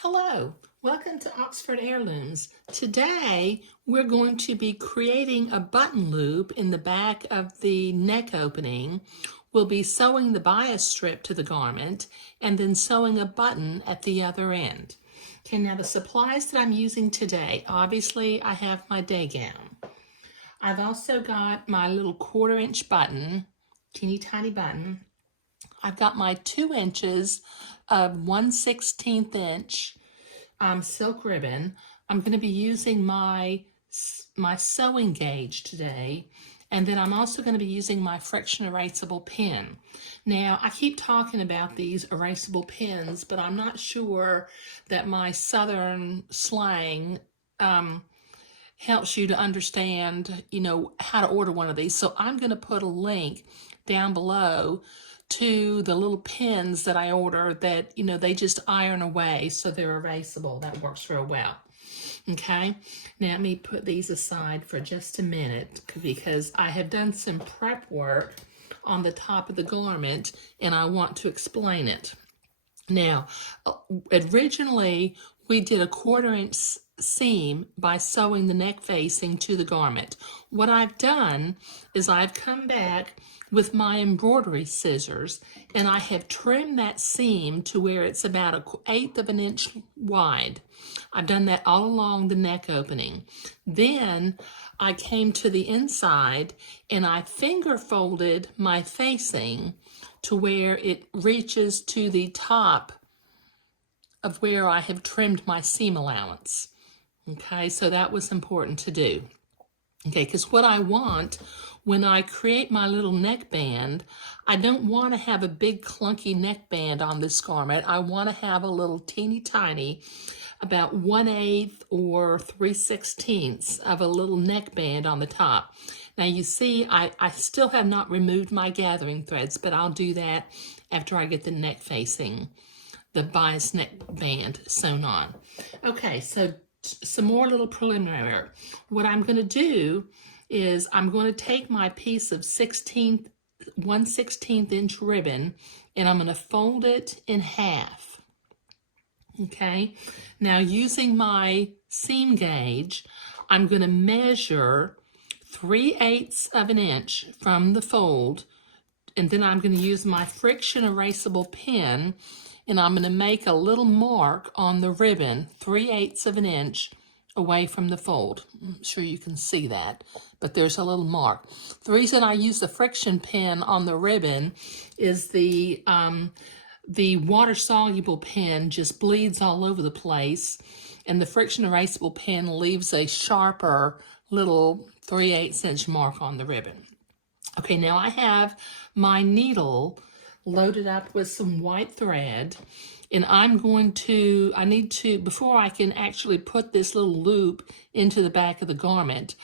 Hello, welcome to Oxford Heirlooms. Today we're going to be creating a button loop in the back of the neck opening. We'll be sewing the bias strip to the garment and then sewing a button at the other end. Okay, now the supplies that I'm using today, obviously I have my day gown. I've also got my little 1/4-inch button, teeny tiny button. I've got my 2 inches of 1/16 inch silk ribbon. I'm going to be using my sewing gauge today, and then I'm also going to be using my friction erasable pen. Now, I keep talking about these erasable pens, but I'm not sure that my southern slang helps you to understand, how to order one of these. So I'm going to put a link down below to the little pens that I order that, they just iron away so they're erasable. That works real well. Okay, now let me put these aside for just a minute because I have done some prep work on the top of the garment and I want to explain it. Now, originally we did a 1/4-inch seam by sewing the neck facing to the garment. What I've done is I've come back with my embroidery scissors and I have trimmed that seam to where it's about 1/8 of an inch wide. I've done that all along the neck opening. Then I came to the inside and I finger folded my facing to where it reaches to the top of where I have trimmed my seam allowance. Okay, so that was important to do. Okay, because what I want when I create my little neckband, I don't want to have a big clunky neckband on this garment. I want to have a little teeny tiny, about 1/8 or 3/16 of a little neckband on the top. Now you see, I still have not removed my gathering threads, but I'll do that after I get the neck facing, the bias neckband sewn on. Okay, so some more little preliminary. What I'm going to do is I'm going to take my piece of 1/16 inch ribbon and I'm going to fold it in half. Okay, now using my seam gauge, I'm going to measure 3/8 of an inch from the fold, and then I'm going to use my friction erasable pen and I'm going to make a little mark on the ribbon 3/8 of an inch away from the fold. I'm sure you can see that, but there's a little mark. The reason I use the friction pen on the ribbon is the water-soluble pen just bleeds all over the place, and the friction erasable pen leaves a sharper little 3/8 inch mark on the ribbon. Okay, now I have my needle loaded up with some white thread, and I need to, before I can actually put this little loop into the back of the garment,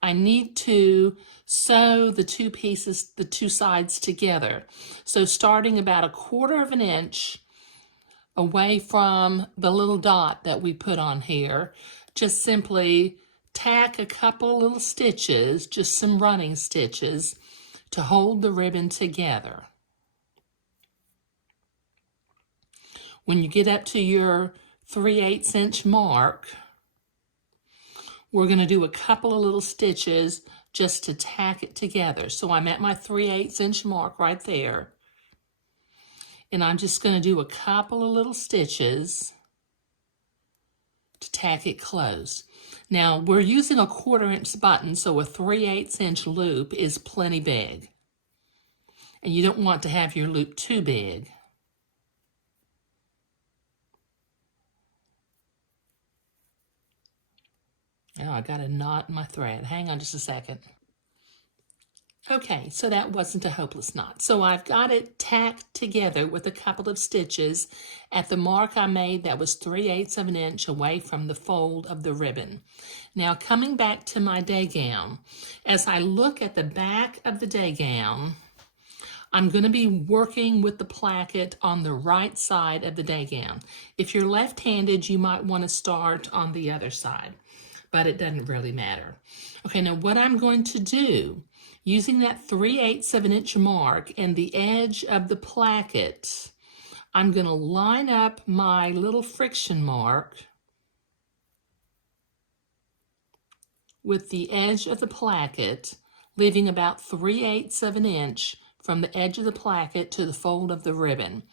I need to sew the two pieces, the two sides together. So starting about 1/4 of an inch away from the little dot that we put on here, just simply tack a couple little stitches, just some running stitches, to hold the ribbon together. When you get up to your 3/8 inch mark, we're going to do a couple of little stitches just to tack it together. So I'm at my 3/8 inch mark right there. And I'm just going to do a couple of little stitches to tack it close. Now we're using a 1/4 inch button, so a 3/8 inch loop is plenty big. And you don't want to have your loop too big. Oh, I got a knot in my thread. Hang on just a second. Okay, so that wasn't a hopeless knot. So I've got it tacked together with a couple of stitches at the mark I made that was 3/8 of an inch away from the fold of the ribbon. Now coming back to my day gown, as I look at the back of the day gown, I'm going to be working with the placket on the right side of the day gown. If you're left-handed, you might want to start on the other side, but it doesn't really matter. Okay, now what I'm going to do, using that 3/8 of an inch mark and the edge of the placket, I'm going to line up my little friction mark with the edge of the placket, leaving about 3/8 of an inch from the edge of the placket to the fold of the ribbon.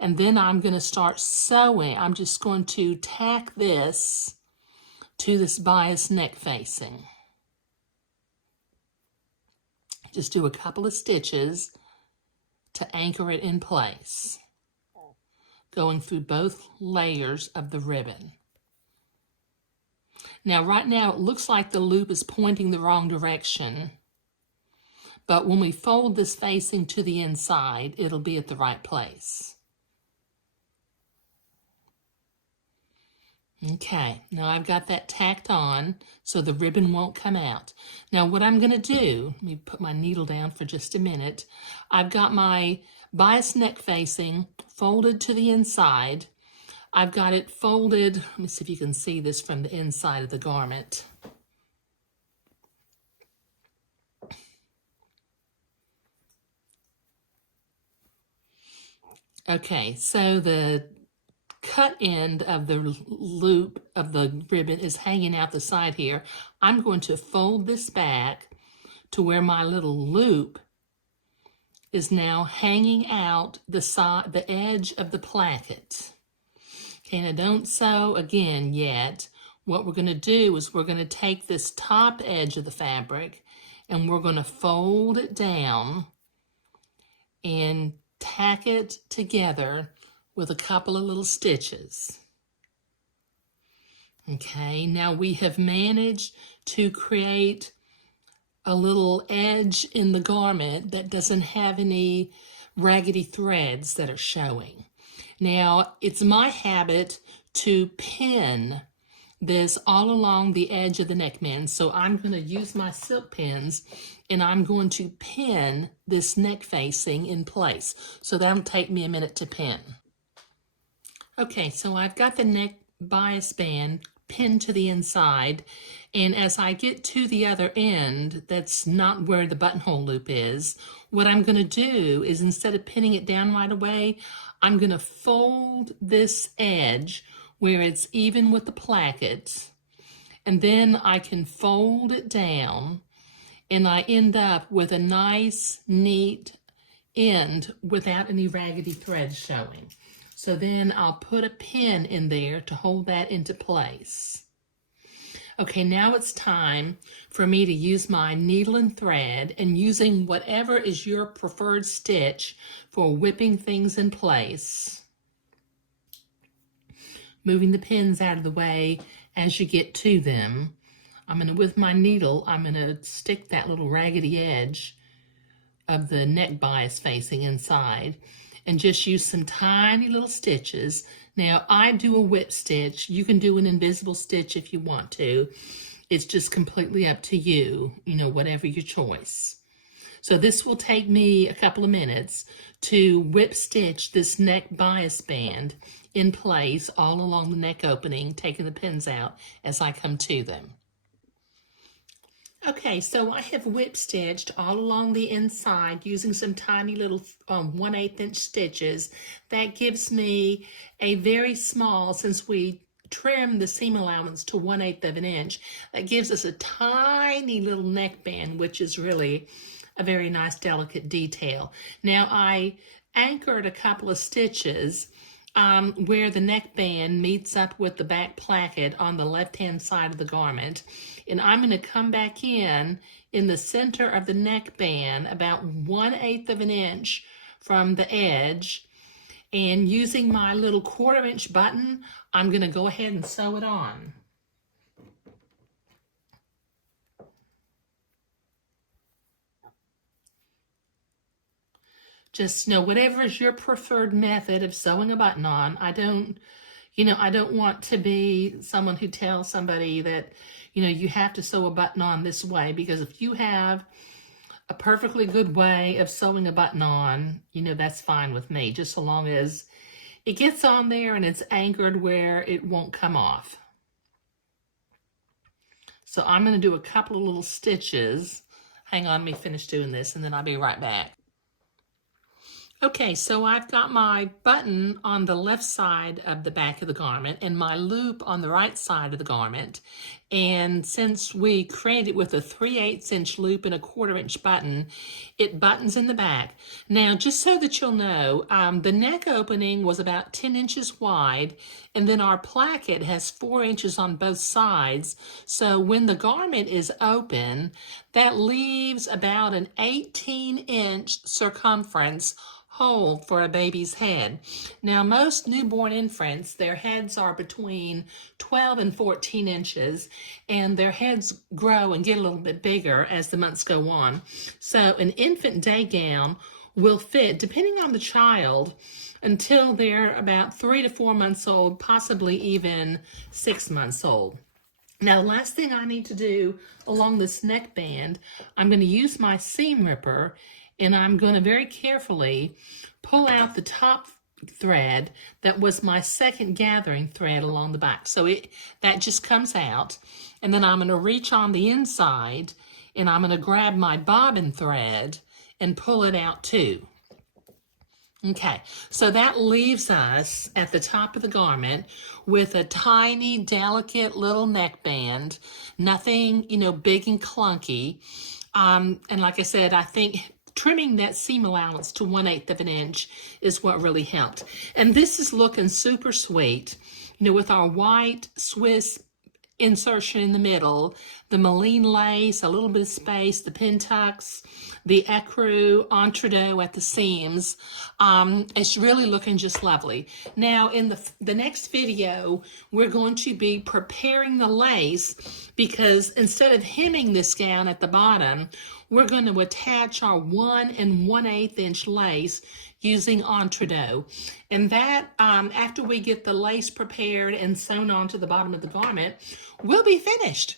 And then I'm going to start sewing. I'm just going to tack this to this bias neck facing. Just do a couple of stitches to anchor it in place, going through both layers of the ribbon. Now, right now, it looks like the loop is pointing the wrong direction, but when we fold this facing to the inside, it'll be at the right place. Okay, now I've got that tacked on so the ribbon won't come out. Now what I'm going to do, let me put my needle down for just a minute. I've got my bias neck facing folded to the inside. I've got it folded, let me see if you can see this from the inside of the garment. Okay, so the cut end of the loop of the ribbon is hanging out the side here. I'm going to fold this back to where my little loop is now hanging out the side, the edge of the placket. Okay, now don't sew again yet. What we're going to do is we're going to take this top edge of the fabric and we're going to fold it down and tack it together with a couple of little stitches. Okay, now we have managed to create a little edge in the garment that doesn't have any raggedy threads that are showing. Now, it's my habit to pin this all along the edge of the neckband, so I'm going to use my silk pins and I'm going to pin this neck facing in place. So that'll take me a minute to pin. Okay, so I've got the neck bias band pinned to the inside, and as I get to the other end, that's not where the buttonhole loop is, what I'm going to do is instead of pinning it down right away, I'm going to fold this edge where it's even with the placket, and then I can fold it down, and I end up with a nice, neat end without any raggedy threads showing. So then I'll put a pin in there to hold that into place. Okay, now it's time for me to use my needle and thread, and using whatever is your preferred stitch for whipping things in place. Moving the pins out of the way as you get to them. With my needle, I'm gonna stick that little raggedy edge of the neck bias facing inside and just use some tiny little stitches. Now, I do a whip stitch. You can do an invisible stitch if you want to. It's just completely up to you, whatever your choice. So this will take me a couple of minutes to whip stitch this neck bias band in place all along the neck opening, taking the pins out as I come to them. Okay, so I have whip stitched all along the inside using some tiny little 1/8 inch stitches. That gives me a very small, since we trimmed the seam allowance to 1/8 of an inch, that gives us a tiny little neckband, which is really a very nice, delicate detail. Now I anchored a couple of stitches where the neckband meets up with the back placket on the left-hand side of the garment. And I'm going to come back in the center of the neckband about 1/8 of an inch from the edge. And using my little 1/4 inch button, I'm going to go ahead and sew it on. Just whatever is your preferred method of sewing a button on. I don't want to be someone who tells somebody that, you have to sew a button on this way, because if you have a perfectly good way of sewing a button on, that's fine with me, just so long as it gets on there and it's anchored where it won't come off. So I'm going to do a couple of little stitches. Hang on, let me finish doing this and then I'll be right back. Okay, so I've got my button on the left side of the back of the garment and my loop on the right side of the garment. And since we created with a 3/8 inch loop and a 1/4 inch button, it buttons in the back. Now, just so that you'll know, the neck opening was about 10 inches wide, and then our placket has 4 inches on both sides. So when the garment is open, that leaves about an 18-inch circumference hole for a baby's head. Now, most newborn infants, their heads are between 12 and 14 inches, and their heads grow and get a little bit bigger as the months go on. So an infant day gown will fit, depending on the child, until they're about 3 to 4 months old, possibly even 6 months old. Now, the last thing I need to do along this neckband, I'm going to use my seam ripper, and I'm going to very carefully pull out the top thread that was my second gathering thread along the back. So that just comes out, and then I'm going to reach on the inside, and I'm going to grab my bobbin thread and pull it out too. Okay, so that leaves us at the top of the garment with a tiny, delicate little neckband, nothing, big and clunky. And like I said, I think trimming that seam allowance to 1/8 of an inch is what really helped. And this is looking super sweet, with our white Swiss insertion in the middle, the Moline lace, a little bit of space, the pin tucks, the ecru entredeaux at the seams. It's really looking just lovely. Now, in the next video, we're going to be preparing the lace, because instead of hemming this gown at the bottom, we're going to attach our 1 1/8 inch lace using entredeaux. And that, after we get the lace prepared and sewn onto the bottom of the garment, we'll be finished.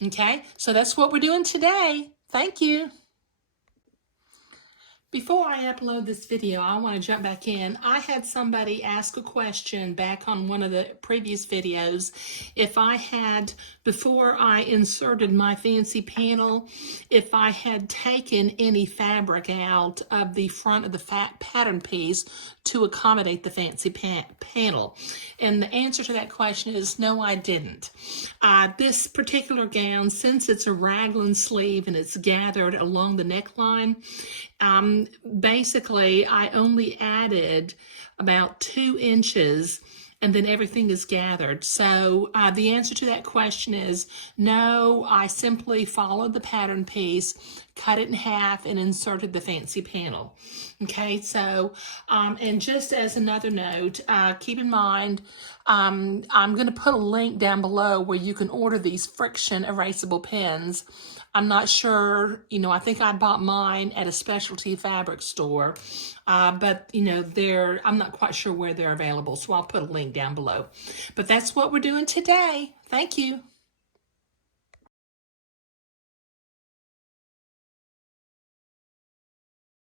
Okay, so that's what we're doing today. Thank you. Before I upload this video, I want to jump back in. I had somebody ask a question back on one of the previous videos if I had, before I inserted my fancy panel, if I had taken any fabric out of the front of the pattern piece to accommodate the fancy panel. And the answer to that question is no, I didn't. This particular gown, since it's a raglan sleeve and it's gathered along the neckline, basically I only added about 2 inches and then everything is gathered. So the answer to that question is no, I simply followed the pattern piece, cut it in half, and inserted the fancy panel. Okay, so, and just as another note, keep in mind, I'm going to put a link down below where you can order these friction erasable pens. I'm not sure, I think I bought mine at a specialty fabric store, but, I'm not quite sure where they're available, so I'll put a link down below. But that's what we're doing today. Thank you.